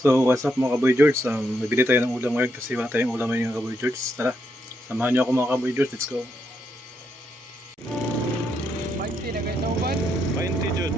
So what's up mga Kaboy George, magbili tayo ng ulam ngayon kasi wala tayong ulam ngayon mga Kaboy George. Tara, samahan niyo ako mga Kaboy George, let's go. 20 na ganito ba? 20 Jud.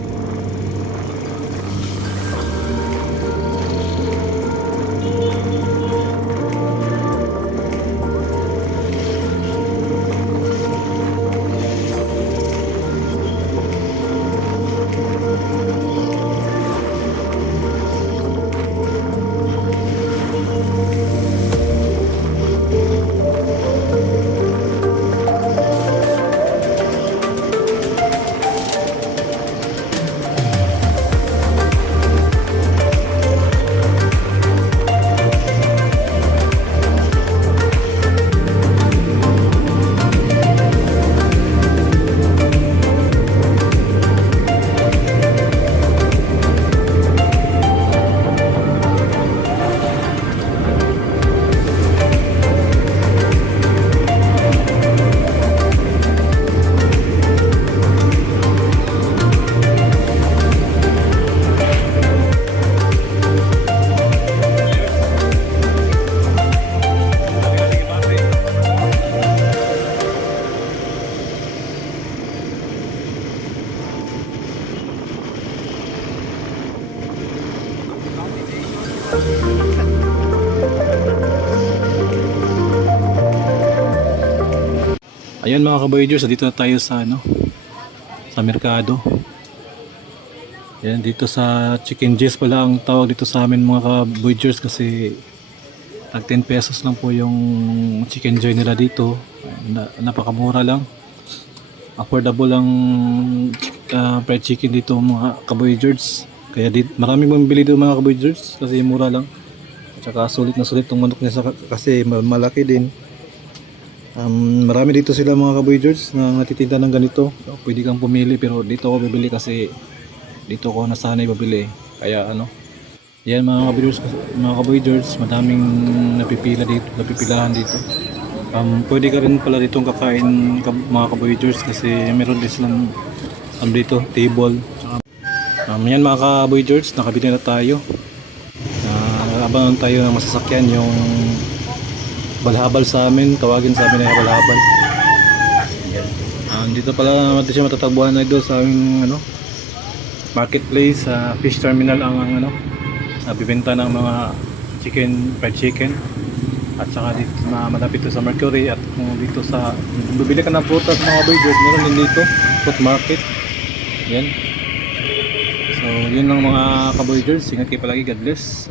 Ayan mga Kaboy George, dito na tayo sa sa merkado. Ayan, dito sa Chicken Jizz pala ang tawag dito sa amin mga Kaboy George kasi tag 10 pesos lang po yung chicken joy nila dito. Napakamura lang. Affordable lang fried chicken dito mga Kaboy George. Kaya marami bumibili dito mga Kaboy George kasi mura lang. At saka sulit na sulit tong manok niya kasi malaki din. Marami dito sila mga Kaboy George na natitinda ng ganito. So, pwede kang pumili pero dito ako bibili kasi dito ako nasanay bibili. Kaya yan mga Kaboy George, madaming napipilahan dito. Pwede ka rin pala ditong kakain mga Kaboy George kasi meron din silang dito table. Yan mga Kaboy George, nakabili na tayo. Abangan tayo ng masasakyan yung balhabal sa amin, tawagin sa amin ay balhabal. Dito pala natin siya matatagpuan na doon sa aming marketplace sa fish terminal ang bibenta ng mga fried chicken. At saka dito malapit sa Mercury at kung dito sa bibili ka ng prutas mga Kaboy George, meron din dito fruit market. Yan. So yun lang mga Kaboy George, ingat kayo palagi, God bless.